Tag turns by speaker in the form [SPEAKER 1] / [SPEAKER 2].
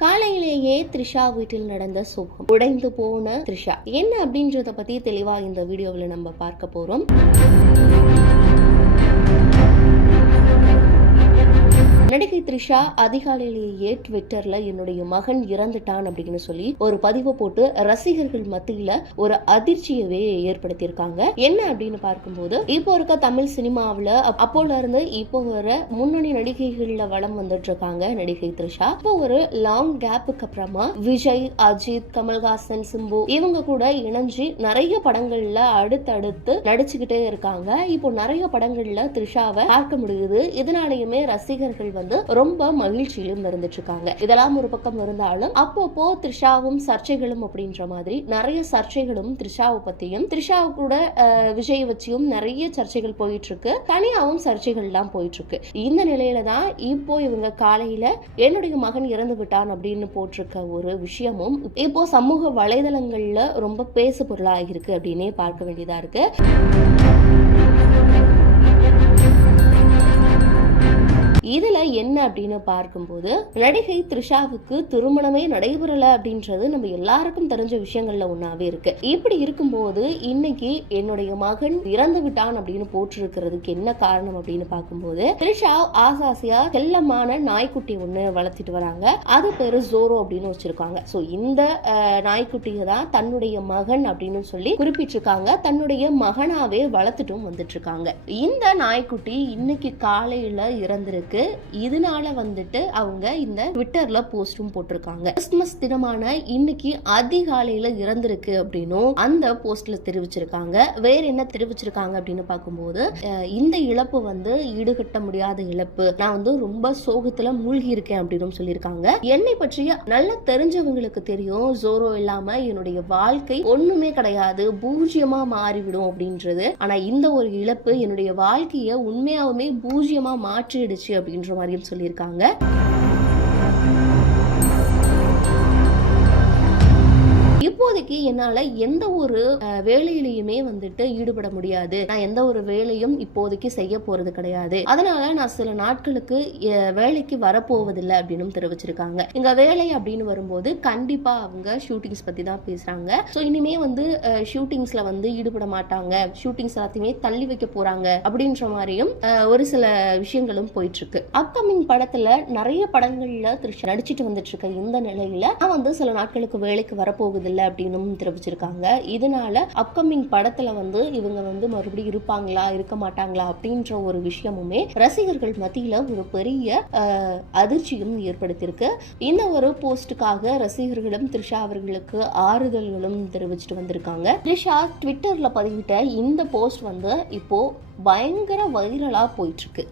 [SPEAKER 1] காலையிலேயே த்ரிஷா வீட்டில் நடந்த சோகம். உடைந்து போன த்ரிஷா. என்ன அப்படின்றத பத்தி தெளிவா இந்த வீடியோவில் நம்ம பார்க்க போறோம். நடிகை த்ரிஷா அதிகாலையிலேயே ட்விட்டர்ல என்னுடைய மகன் இறந்துட்டான் அப்படின்னு சொல்லி ஒரு பதிவு போட்டு ரசிகர்கள் மத்தியில ஒரு அதிர்ச்சியவே ஏற்படுத்தியிருக்காங்க. என்ன அப்படின்னு பார்க்கும்போது இப்போ இருக்க தமிழ் சினிமாவில் அப்போல இருந்து இப்போ வர முன்னணி நடிகைகள்ல வளம் வந்துட்டு இருக்காங்க நடிகை த்ரிஷா. இப்போ ஒரு லாங் கேப்புக்கு அப்புறமா விஜய் அஜித் கமல்ஹாசன் சிம்பு இவங்க கூட இணைஞ்சு நிறைய படங்கள்ல அடுத்தடுத்து நடிச்சுக்கிட்டே இருக்காங்க. இப்போ நிறைய படங்கள்ல த்ரிஷாவை பார்க்க முடியுது. இதனாலயுமே ரசிகர்கள் வந்து ரொம்ப மகிழ்ச்சியிலும் இருந்துட்டு இருக்காங்க இதெல்லாம் ஒரு பக்கம் இருந்தாலும் அப்பப்போ த்ரிஷாவும் சர்ச்சைகளும் அப்படின்ற மாதிரி நிறைய சர்ச்சைகளும் த்ரிஷாவை பத்தியும் த்ரிஷாவு கூட விஜய் வச்சியும் நிறைய சர்ச்சைகள் போயிட்டு இருக்கு தனியாவும் சர்ச்சைகள்லாம் போயிட்டு இருக்கு இந்த நிலையில தான் இப்போ இவங்க காலையில என்னுடைய மகன் இறந்து விட்டான் அப்படின்னு போட்டிருக்க ஒரு விஷயமும் இப்போ சமூக வலைதளங்கள்ல ரொம்ப பேசு பொருளாக இருக்கு அப்படின்னே பார்க்க வேண்டியதா இருக்கு. அப்படின்னு பார்க்கும்போது நடிகை த்ரிஷாவுக்கு திருமணமே நடைபெறல அப்படின்றது நம்ம எல்லாருக்கும் தெரிஞ்ச விஷயங்கள்ல ஒன்னாவே இருக்கு. இப்படி இருக்கும்போது இன்னைக்கு என்னுடைய மகன் இறந்து விட்டான் அப்படின்னு போட்டிருக்கிறதுக்கு என்ன காரணம் அப்படின்னு பார்க்கும்போது த்ரிஷா ஆசாசியா செல்லமான நாய்க்குட்டி ஒண்ணு வளர்த்திட்டு வராங்க. அது பேரு ஜோரோ அப்படின்னு வச்சிருக்காங்க. சோ இந்த நாய்க்குட்டியை தான் தன்னுடைய மகன் அப்படின்னு சொல்லி குறிப்பிட்டிருக்காங்க. தன்னுடைய மகனாவே வளர்த்துட்டும் வந்துட்டு இருக்காங்க இந்த நாய்க்குட்டி இன்னைக்கு காலையில இறந்திருக்கு. இதனால வந்துட்டு அவங்க இந்த ட்விட்டர்ல போஸ்டும் போட்டிருக்காங்க. கிறிஸ்துமஸ் தினமான இன்னைக்கு அதிகாலையில இறந்திருக்கு அப்படின்னும் அந்த போஸ்ட்ல தெரிவிச்சிருக்காங்க. வேற என்ன தெரிவிச்சிருக்காங்க அப்படின்னு பார்க்கும்போது இந்த இழப்பு வந்து ஈடுகட்ட முடியாத இழப்பு. நான் வந்து ரொம்ப சோகத்துல மூழ்கி இருக்கேன் அப்படின்னு சொல்லியிருக்காங்க. என்னை பற்றிய நல்லா தெரிஞ்சவங்களுக்கு தெரியும். ஜோரோ இல்லாம என்னுடைய வாழ்க்கை ஒண்ணுமே கிடையாது. பூஜ்யமா மாறிவிடும் அப்படின்றது. ஆனா இந்த ஒரு இழப்பு என்னுடைய வாழ்க்கைய உண்மையாவுமே பூஜ்யமா மாற்றிடுச்சு அப்படின்ற மாதிரியும் சொல்லி சொல்லியிருக்காங்க. இப்போதைக்கு என்னால எந்த ஒரு வேலையிலையுமே வந்துட்டு ஈடுபட முடியாது. நான் எந்த ஒரு வேலையும் இப்போதைக்கு செய்ய போறது கிடையாது. அதனால நான் சில நாட்களுக்கு வேலைக்கு வரப்போவதில்லை அப்படின்னு தெரிவிச்சிருக்காங்க. இங்க வேலை அப்படின்னு வரும்போது கண்டிப்பா அவங்க ஷூட்டிங்ஸ் பத்தி தான் பேசுறாங்க. ஸோ இனிமே வந்து ஷூட்டிங்ஸ்ல வந்து ஈடுபட மாட்டாங்க. ஷூட்டிங்ஸ் எல்லாத்தையுமே தள்ளி வைக்க போறாங்க அப்படின்ற மாதிரியும் ஒரு சில விஷயங்களும் போயிட்டு இருக்கு அப்கமிங் படத்துல நிறைய படங்கள்ல திருஷா நடிச்சிட்டு வந்துட்டு இருக்க இந்த நிலையில நான் வந்து சில நாட்களுக்கு வேலைக்கு வரப்போகுதில்லை அப்படின்னும் தெரிவிச்சிருக்காங்க. இதனால அப்கமிங் படத்துல வந்து இவங்க வந்து மறுபடியும் இருப்பாங்களா இருக்க மாட்டாங்களா அப்படின்ற ஒரு விஷயமுமே ரசிகர்கள் மத்தியில ஒரு பெரிய அதிர்ச்சியும் ஏற்படுத்தியிருக்கு. இந்த ஒரு போஸ்டுக்காக ரசிகர்களும் த்ரிஷா அவர்களுக்கு ஆறுதல்களும் தெரிவிச்சிட்டு வந்திருக்காங்க. த்ரிஷா ட்விட்டர்ல பதிவிட்ட இந்த போஸ்ட் வந்து இப்போ பயங்கர வைரலா போயிட்டு இருக்கு.